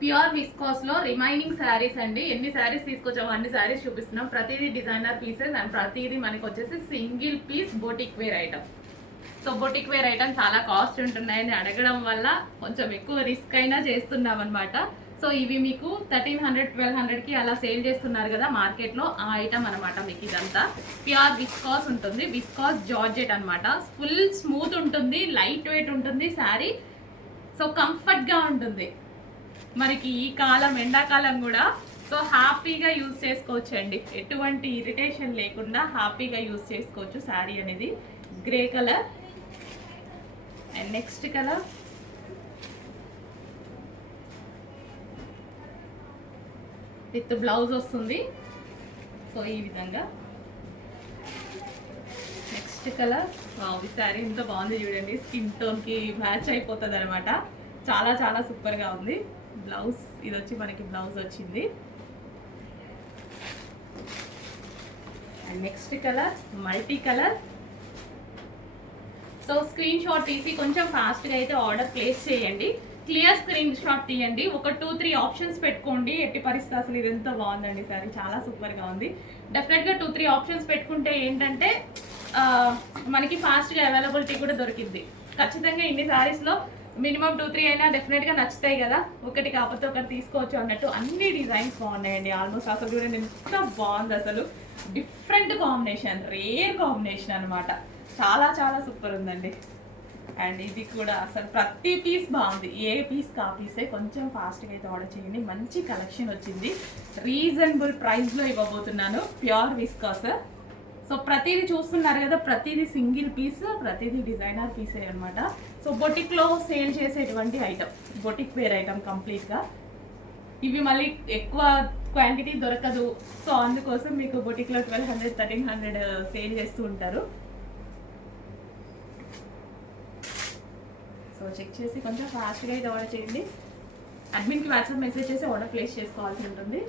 Pure viscous లో remaining saris అండి. ఎన్ని శారీస్ తీసుకొచ్చామో అన్ని శారీస్ చూపిస్తున్నాం. ప్రతిదీ డిజైనర్ పీసెస్ అండ్ ప్రతిదీ మనకి వచ్చేసి single piece boutique wear item. So boutique wear item చాలా కాస్ట్ ఉంటున్నాయని అడగడం వల్ల కొంచెం ఎక్కువ రిస్క్ అయినా చేస్తున్నాం అనమాట. సో ఇవి మీకు 1300 1200కి అలా సేల్ చేస్తున్నారు కదా మార్కెట్లో, ఆ ఐటమ్ అనమాట. మీకు ఇదంతా ప్యూర్ విస్కాస్ ఉంటుంది, విస్కాస్ జార్జెట్ అనమాట. ఫుల్ స్మూత్ ఉంటుంది, లైట్ వెయిట్ ఉంటుంది శారీ. సో కంఫర్ట్గా ఉంటుంది మనకి ఈ కాలం ఎండాకాలం కూడా. సో హ్యాపీగా యూజ్ చేసుకోవచ్చు అండి, ఎటువంటి ఇరిటేషన్ లేకుండా హ్యాపీగా యూజ్ చేసుకోవచ్చు శారీ అనేది. Grey colour and next colour with blouse వస్తుంది. సో ఈ విధంగా నెక్స్ట్ కలర్. ఈ శారీ ఇంత బాగుంది చూడండి, స్కిన్ టోన్కి మ్యాచ్ అయిపోతుంది అనమాట. చాలా చాలా సూపర్గా ఉంది. బ్లౌజ్ ఇది వచ్చి మనకి బ్లౌజ్ వచ్చింది. And next colour multi colour. So screen shot తీసి కొంచెం ఫాస్ట్గా అయితే ఆర్డర్ ప్లేస్ చేయండి. క్లియర్ స్క్రీన్ షాట్ తీయండి, ఒక 2-3 ఆప్షన్స్ పెట్టుకోండి. ఎట్టి పరిస్థితి అసలు ఇది ఎంత బాగుందండి సారీ, చాలా సూపర్గా ఉంది. డెఫినెట్గా 2-3 ఆప్షన్స్ పెట్టుకుంటే ఏంటంటే మనకి ఫాస్ట్గా అవైలబిలిటీ కూడా దొరికింది. ఖచ్చితంగా ఇన్ని శారీస్లో మినిమం 2-3 అయినా డెఫినెట్గా నచ్చుతాయి కదా, ఒకటి కాకపోతే ఒకటి తీసుకోవచ్చు అన్నట్టు. అన్ని డిజైన్స్ బాగున్నాయండి ఆల్మోస్ట్. అసలు చూడండి ఎంత బాగుంది, అసలు డిఫరెంట్ కాంబినేషన్, రేర్ కాంబినేషన్ అనమాట. చాలా చాలా సూపర్ ఉందండి. అండ్ ఇది కూడా అసలు ప్రతి పీస్ బాగుంది, ఏ పీస్ కా పీసే. కొంచెం ఫాస్ట్గా అయితే ఆర్డర్ చేయండి. మంచి కలెక్షన్ వచ్చింది, రీజనబుల్ ప్రైస్లో ఇవ్వబోతున్నాను. Pure viscous. సో ప్రతిదీ చూస్తున్నారు కదా, ప్రతిదీ సింగిల్ పీస్, ప్రతిదీ డిజైనర్ పీసే అనమాట. సో బొటిక్లో సేల్ చేసేటువంటి ఐటమ్, బొటిక్ వేర్ ఐటమ్ కంప్లీట్గా. ఇవి మళ్ళీ ఎక్కువ క్వాంటిటీ దొరకదు, సో అందుకోసం మీకు బొటిక్లో 1200 1300 సేల్ చేస్తూ ఉంటారు. సో చెక్ చేసి కొంచెం ఫాస్ట్గా అయితే ఆర్డర్ చేయండి. అడ్మిన్కి వాట్సాప్ మెసేజ్ చేసి ఆర్డర్ ప్లేస్ చేసుకోవాల్సి ఉంటుంది.